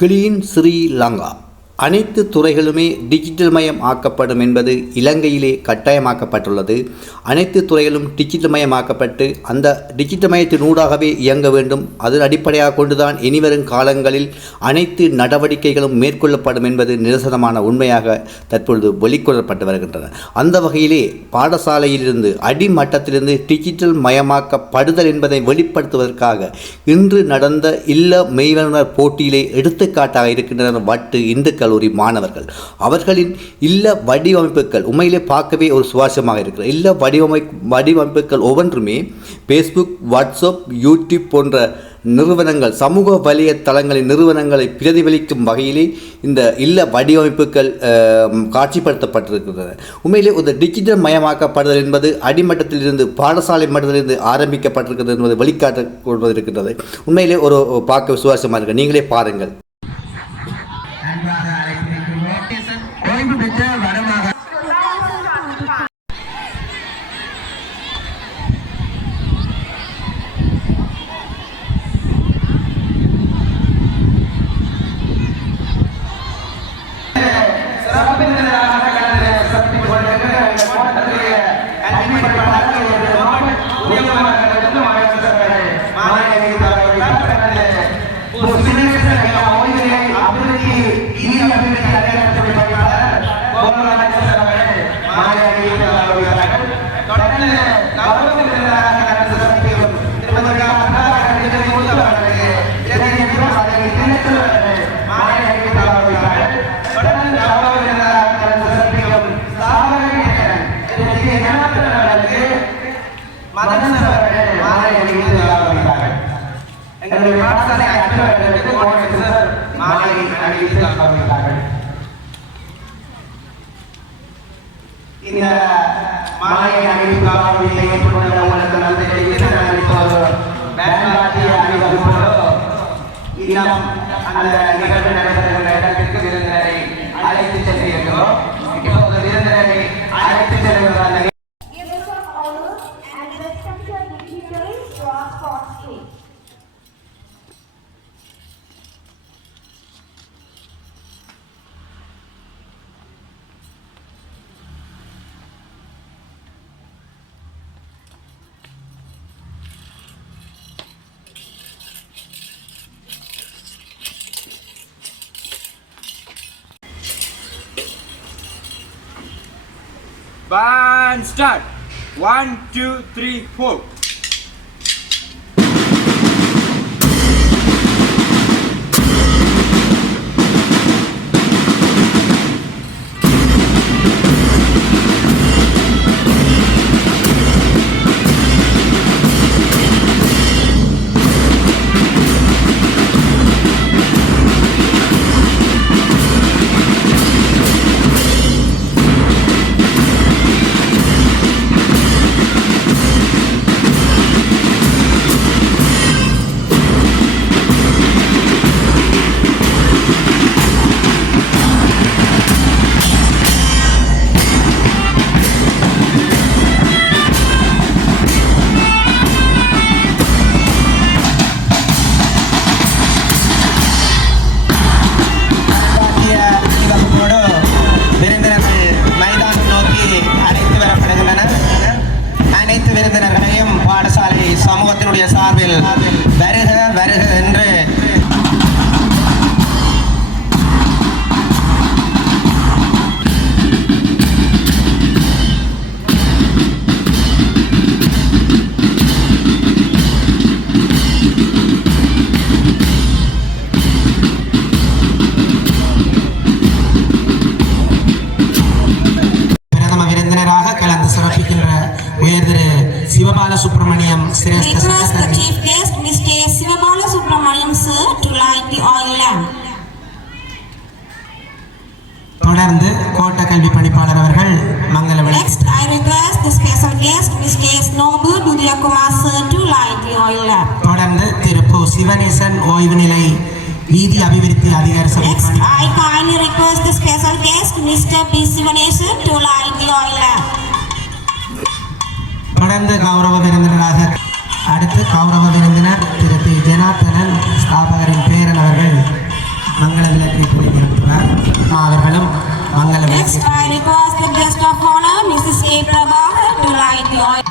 Clean Sri Lanka அனைத்து துறைகளுமே digital மயம் ஆக்கப்படும் என்பது இலங்கையிலே கட்டாயமாக்கப்பட்டுள்ளது. அனைத்து துறைகளும் டிஜிட்டல் மயமாக்கப்பட்டு அந்த டிஜிட்டல் மயத்தினூடாகவே இயங்க வேண்டும். அதன் அடிப்படையாக கொண்டுதான் இனிவரும் காலங்களில் அனைத்து நடவடிக்கைகளும் மேற்கொள்ளப்படும் என்பது நிரசனமான உண்மையாக தற்பொழுது வெளிக்கொள்ளப்பட்டு வருகின்றன. அந்த வகையிலே பாடசாலையிலிருந்து அடிமட்டத்திலிருந்து டிஜிட்டல் மயமாக்கப்படுதல் என்பதை வெளிப்படுத்துவதற்காக இன்று நடந்த இல்ல மெய்வல்லுநர் போட்டியிலே எடுத்துக்காட்டாக இருக்கின்றனர் வட்டு இந்து கல்லூரி மாணவர்கள். அவர்களின் இல்ல வடிவமைப்புகள் உண்மையிலே பார்க்கவே ஒரு சுவாரஸ்யமாக இருக்கிறது. இல்ல வடிவமைப்புகள் ஒவ்வொன்றுமே ஃபேஸ்புக், வாட்ஸ்அப், யூடியூப் போன்ற நிறுவனங்கள், சமூக வலைத்தளங்களின் நிறுவனங்களை பிரதிபலிக்கும் வகையிலே இந்த இல்ல வடிவமைப்புகள் காட்சிப்படுத்தப்பட்டிருக்கின்றன. உண்மையிலே ஒரு டிஜிட்டல் மயமாக்கப்படுதல் என்பது அடிமட்டத்திலிருந்து பாடசாலை மட்டத்திலிருந்து ஆரம்பிக்கப்பட்டிருக்கிறது என்பது வெளிக்காட்ட கொள்வதற்கின்றது. உண்மையிலே ஒரு பார்க்க சுவாரஸ்யமாக இருக்கிறது. நீங்களே பாருங்கள். இந்த மாலை அணிவிப்பு காவலில் ஏற்றுக்கொண்ட உங்களுக்கு நன்றி தெரிவித்து நான் இப்போது பேட்பாட்டிய அணிவகுப்போடு இன்னும் அந்த நிகழ்வு நடைபெறுகின்ற இடத்திற்கு விருந்தினரை அழைத்து சென்றிருக்கிறோம். இப்போது விருந்தினரை அழைத்து செல்வதால் Band start. 1, 2, 3, 4. சார்பில் வருக வருக என்று பிரதம விருந்தினராக கலந்து சிறப்பிக்கின்ற உயர் திரு Sivapala Subramaniam Chief guest Mr. Sivabala Subramaniam sir to light the oil lamp. தொடர்ந்து கோட்ட கல்வி பணிப்பாளர் அவர்கள் மங்கள விளக்கு. Next I request the special guest Mr. Nobu Dudiakumar sir to light the oil lamp. தொடர்ந்து திரு பு சிவனேசன் ஓய்வு நிலை வீதி அபிவிருத்தி அதிகாரி சபை. Next I kindly request the special guest Mr. P. Sivanesan to light the oil lamp. தொடர்ந்து கௌரவ விருந்தினராக அடுத்து கௌரவ விருந்தினர் திரு பி. ஜனார்த்தனன் ஸ்தாபகரின் பேரன் அவர்கள் அவர்களும் மங்கள Next, I request the guest of honor, Mrs. A. Prabhakar, to light the oil.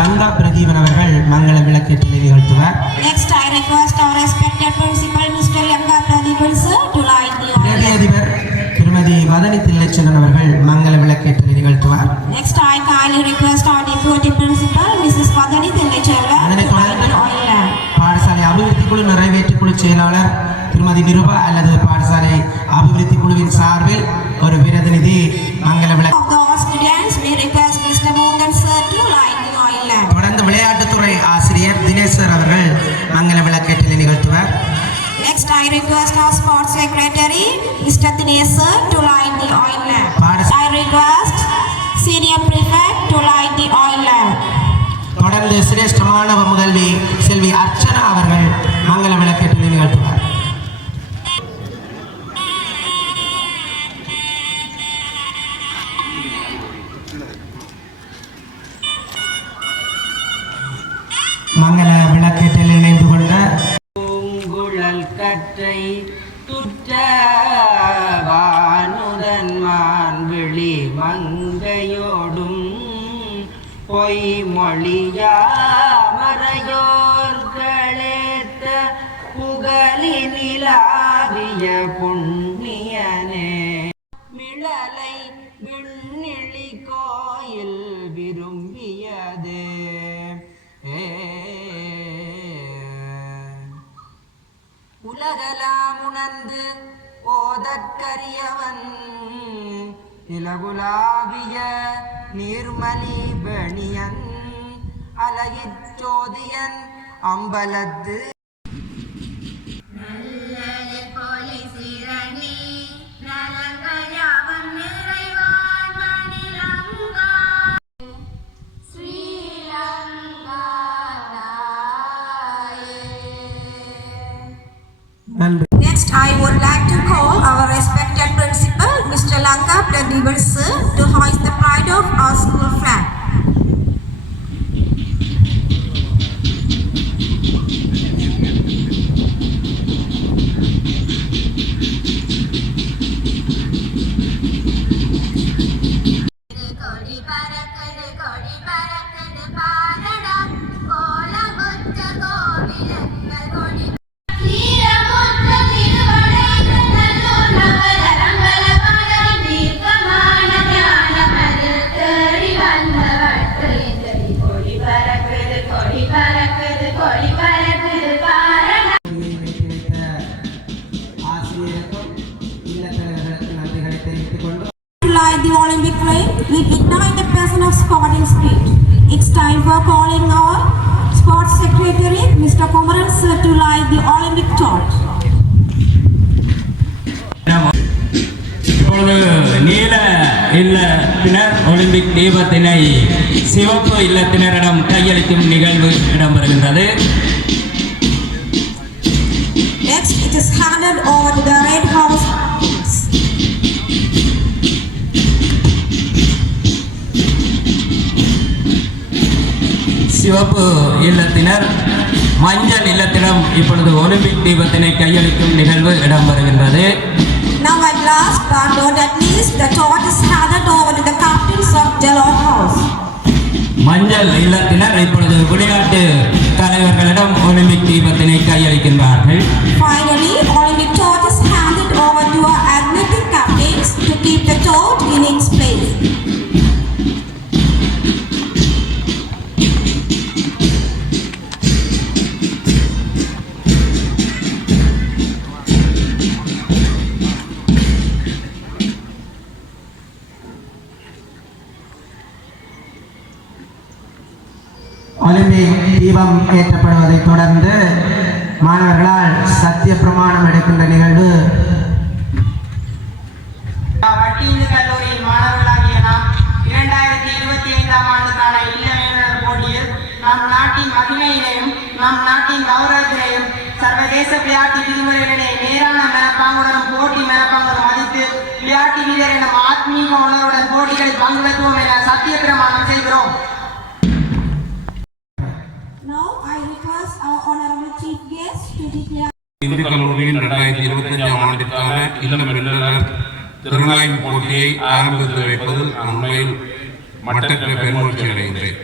Lanka Pratheepan அவர்கள் மங்கள விளக்கேற்றலை நிகழ்த்துவார். Next, I request our respected principal, Mr. Langa Pradipan sir, to light the oil. பிரதி அதிபர் திருமதி வதனி தில்லைச்சந்திரன் அவர்கள் மங்கள விளக்கேற்றலை நிகழ்த்துவார். Next, I kindly request our deputy principal, Mrs. Padani Tillachelva, அதனைத் to light தொடர்ந்து the oil lamp. பாடசாலை அபிவிருத்தி குழு நிறைவேற்று குழு செயலாளர் திருமதி நிருபா அல்லது பாடசாலை அபிவிருத்தி குழுவின் சார்பில் ஒரு பிரதிநிதி மங்கள விளக்கு. Of the all students, we request Mr. Mohan sir to light the oil lamp. தொடர்ந்து விளையாட்டுத்துறை ஆசிரியர் தினேஸ்வர் அவர்கள் மங்கள விளக்கேற்றலை நிகழ்த்துவார். Next, I request our sports secretary, Mr. Dinesh sir, to light the oil lamp. I request senior prefect to light the oil lamp. தொடர்ந்து சிரேஷ்ட மாணவ முதல்வி செல்வி அர்ச்சனா அவர்கள் மங்கள விளக்கேற்றலை நிகழ்த்துவார். மங்கள விளக்கேற்றில் இணைந்து கொண்ட பூங்குழல் கற்றை துற்ற வானுதன் மான்விழி மங்கையோடும் பொய்மொழியா மறையோர்களேத்த புகழினிலாவிய புண்ணியனே மிளலை விண்ணிழி கோயில் விரும்பியதே உலகலாம் உணர்ந்து ஓதற்கரியவன் இலகுலாவிய நீர்மலி பணியன் அலகிச்சோதியன் அம்பலத்து நன்றி. Next, I would like to call our respected principal, Mr. Lanka Pradipan sir, to hoist the pride of our school flag. To light the Olympic flame, we ignite the passion of sporting spirit. It's time for calling our sports secretary, Mr. Kumaran sir, to light the Olympic torch. இப்பொழுது நீல இல்லத்தினர் Olympic தீபத்தினை சிவப்பு இல்லத்தினரிடம் கையளிக்கும் நிகழ்வு இடம்பெறுகின்றது. Next, it is handed over to the Red House. சிவப்பு இல்லத்தினர் மஞ்சள் இல்லத்திடம் இப்பொழுது Olympic தீபத்தினை கையளிக்கும் நிகழ்வு இடம்பெறுகின்றது. Now at last, but not at least, the torch is handed over to the captains of Delor House. மஞ்சள் இல்லத்தினர் இப்பொழுது விளையாட்டு தலைவர்களிடம் Olympic தீபத்தினை கையளிக்கின்றார்கள். Finally, Olympic torch is handed over to our athletic captains to keep the torch in its place. Olympic தீபம் ஏற்றப்படுவதைத் தொடர்ந்து மாணவர்களால் சத்திய பிரமாணம் எடுக்கின்ற நிகழ்வு வட்டீந்து கல்லூரியின் மாணவர்களாகிய நாம் 2025ஆம் ஆண்டுக்கான இல்ல மேலாளர் போட்டியில் நம் நாட்டின் மகிமையினையும் நம் நாட்டின் கௌரவத்தினையும் சர்வதேச விளையாட்டு விதிமுறைகளை நேரான மனப்பாங்குடனும் போட்டி மனப்பாங்குடன் மதித்து விளையாட்டு வீரர் எனும் ஆத்மீக உணர்வுடன் போட்டிகளில் பங்கு பெற்றுவோம் என சத்திய பிரமாணம் செய்கிறோம். Now I request our honorable chief guest to declare. Hindu கல்லூரியின் 2025 ஆண்டிற்கான இளம் வெள்ளர் திறனாய்வு போட்டியை ஆரம்பித்து வைப்பது உண்மையில் மட்டற்ற பெருமூழ்ச்சி அடைகின்றேன்.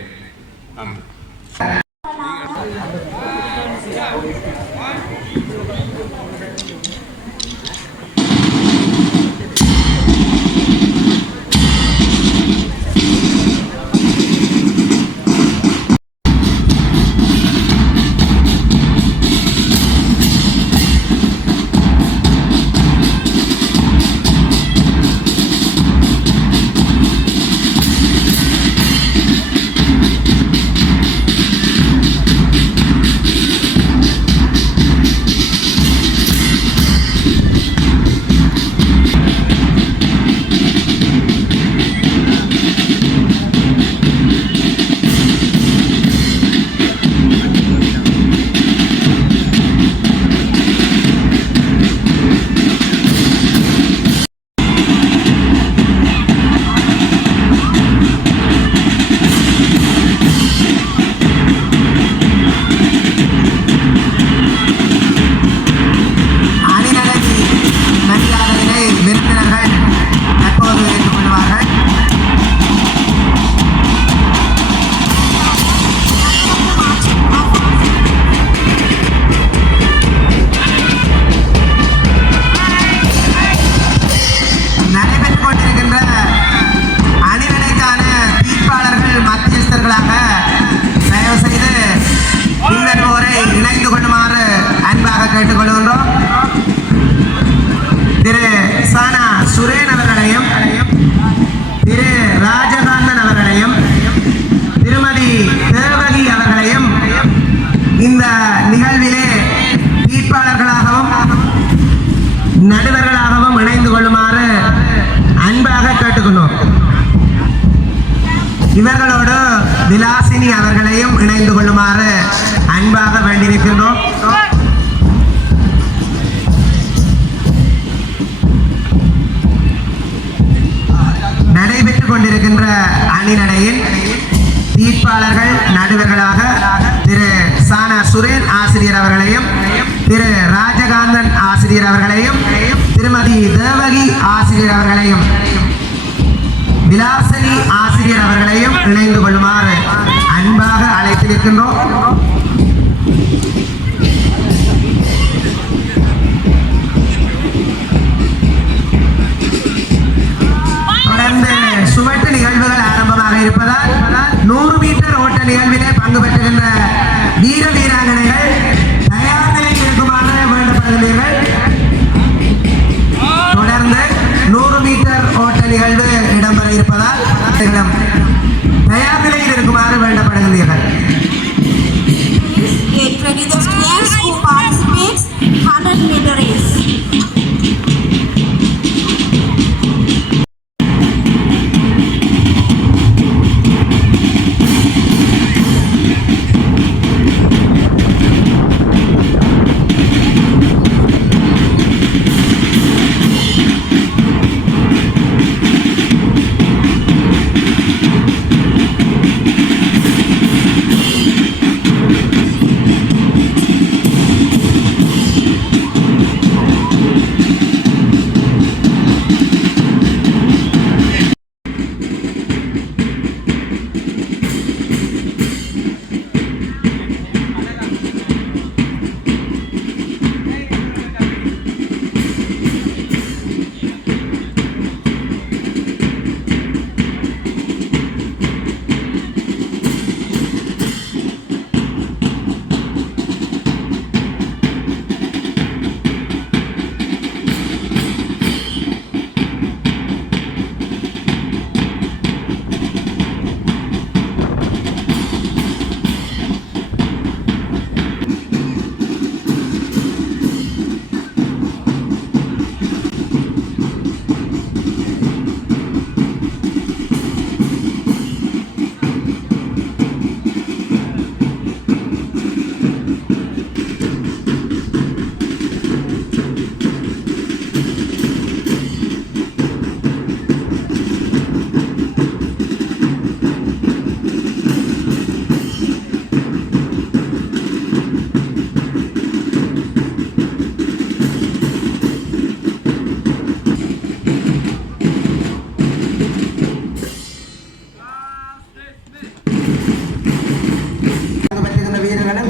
கேட்டுக்கொள்கின்றோம். திரு சானா சுரேன் அவர்களையும் திரு ராஜகாந்தன் அவர்களையும் திருமதி தேவகி அவர்களையும் இந்த நிகழ்விலே தீர்ப்பாளர்களாகவும் நடுவர்களாகவும் இணைந்து கொள்ளுமாறு அன்பாக கேட்டுக்கொண்டோம். இவர்களோடு விலாசினி அவர்களையும் இணைந்து கொள்ளுமாறு அன்பாக வேண்டியிருக்கின்றோம். நடைபெற்றுக் கொண்டிருக்கின்ற அணிநடையில் தீர்ப்பாளர்கள் நடுவர்களாக திரு சானா சுரேன் ஆசிரியர் அவர்களையும் திரு ராஜகாந்தன் ஆசிரியர் அவர்களையும் திருமதி தேவகி ஆசிரியர் அவர்களையும் விலாசினி ஆசிரியர் அவர்களையும் இணைந்து கொள்ளுமாறு அன்பாக அழைத்திருக்கின்றோம். தொடர்ந்து சுவட்டு நிகழ்வுகள் ஆரம்பமாக இருப்பதால் 100 மீட்டர் ஓட்ட நிகழ்விலே பங்கு பெற்றுகின்ற வீர வீராங்கனைகள் தயார் நிலையில் இருக்குமாறு வேண்டப்படுகிறீர்கள். தொடர்ந்து 100 மீட்டர் ஓட்ட நிகழ்வு இடம்பெற இருப்பதால் தயார் நிலையில் இருக்குமாறு வேண்டப்படுகிறீர்கள். Get ready the students who participates 100 meter race.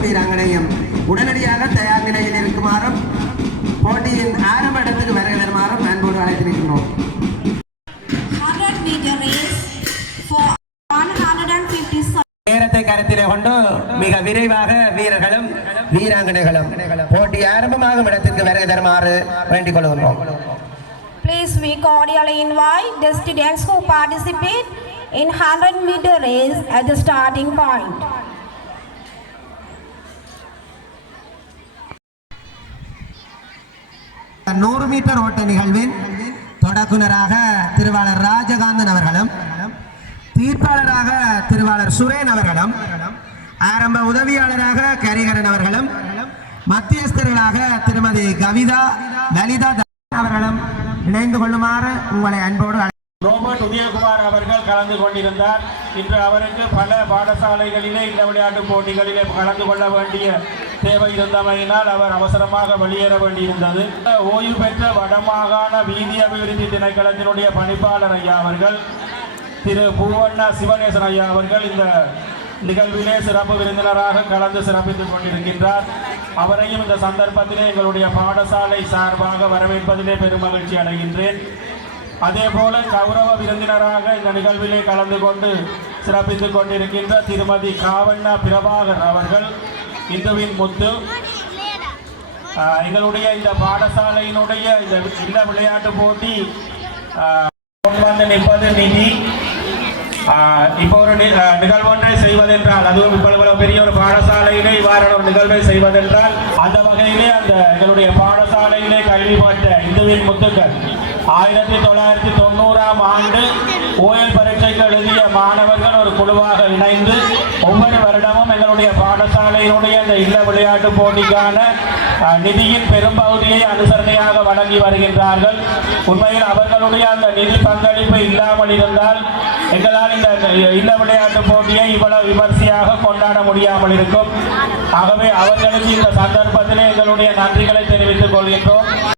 வீராங்கனையும் உடனடியாக தயார் நிலையில் இருக்குமாறும் போட்டியின் ஆரம்ப இடத்துக்கு வருகை தருமாறும் அன்போடு அழைத்திருக்கிறோம். 100 meter race for 150 நேரத்தை கருத்திலே கொண்டு மிக விரைவாக வீரர்களும் வீராங்கனைகளும் போட்டி ஆரம்பமாகும் இடத்திற்கு வருகை தருமாறு வேண்டிக் கொள்கிறோம். Please, we cordially invite the students who participate in 100 meter race at the starting point. நூறு மீட்டர் ஓட்ட நிகழ்வின் தொடக்குனராக திருவாளர் ராஜகாந்தன் அவர்களும் தீர்ப்பாளராக திருவாளர் சுரேன் அவர்களும் ஆரம்ப உதவியாளராக கரிகரன் அவர்களும் மத்தியஸ்தர்களாக திருமதி கவிதா லலிதா அவர்களும் இணைந்து கொள்ளுமாறு உங்களை அன்போடு ரோபர்ட் உதயகுமார் அவர்கள் கலந்து கொண்டிருந்தார். இன்று அவருக்கு பல பாடசாலைகளிலே இந்த விளையாட்டு போட்டிகளிலே கலந்து கொள்ள வேண்டிய தேவை இருந்தமையினால் அவர் அவசரமாக வெளியேற வேண்டியிருந்தது. ஓய்வு பெற்ற வடமாகாண வீதி அபிவிருத்தி திணைக்களத்தினுடைய பணிப்பாளர் ஐயா அவர்கள் திரு பூவண்ணா சிவநேசன் ஐயா அவர்கள் இந்த நிகழ்விலே சிறப்பு விருந்தினராக கலந்து சிறப்பித்துக் கொண்டிருக்கின்றார். அவரையும் இந்த சந்தர்ப்பத்திலே எங்களுடைய பாடசாலை சார்பாக வரவேற்பதிலே பெருமகிழ்ச்சி அடைகின்றேன். அதே போல கௌரவ விருந்தினராக இந்த நிகழ்விலே கலந்து கொண்டு சிறப்பித்துக் கொண்டிருக்கின்ற திருமதி காவண்ணா பிரபாகர் அவர்கள் இந்துவின் முத்து எங்களுடைய இந்த பாடசாலையினுடைய இந்த விளையாட்டு போட்டி வந்து நிற்பது நிதி. இப்போ ஒரு நிகழ்வொன்றை செய்வதென்றால் அதுவும் இவ்வளவு பெரிய ஒரு பாடசாலையிலே இவ்வாறான ஒரு நிகழ்வை செய்வதென்றால் அந்த வகையிலே எங்களுடைய பாடசாலையிலே கல்வி பட்ட இந்துவின் முத்துக்கள் 1990ஆம் ஆண்டு ஓயல் பரீட்சைக்கு எழுதிய மாணவர்கள் ஒரு குழுவாக இணைந்து ஒவ்வொரு வருடமும் எங்களுடைய பாடசாலையினுடைய இந்த இல்ல விளையாட்டு போட்டிக்கான நிதியின் பெரும்பகுதியை அனுசரணையாக வழங்கி வருகின்றார்கள். உண்மையில் அவர்களுடைய அந்த நிதி பங்களிப்பு இல்லாமல் இருந்தால் எங்களால் இந்த இல்ல விளையாட்டு போட்டியை இவ்வளவு விமர்சையாக கொண்டாட முடியாமல் இருக்கும். ஆகவே அவர்களுக்கு இந்த சந்தர்ப்பத்திலே எங்களுடைய நன்றிகளை தெரிவித்துக் கொள்கின்றோம்.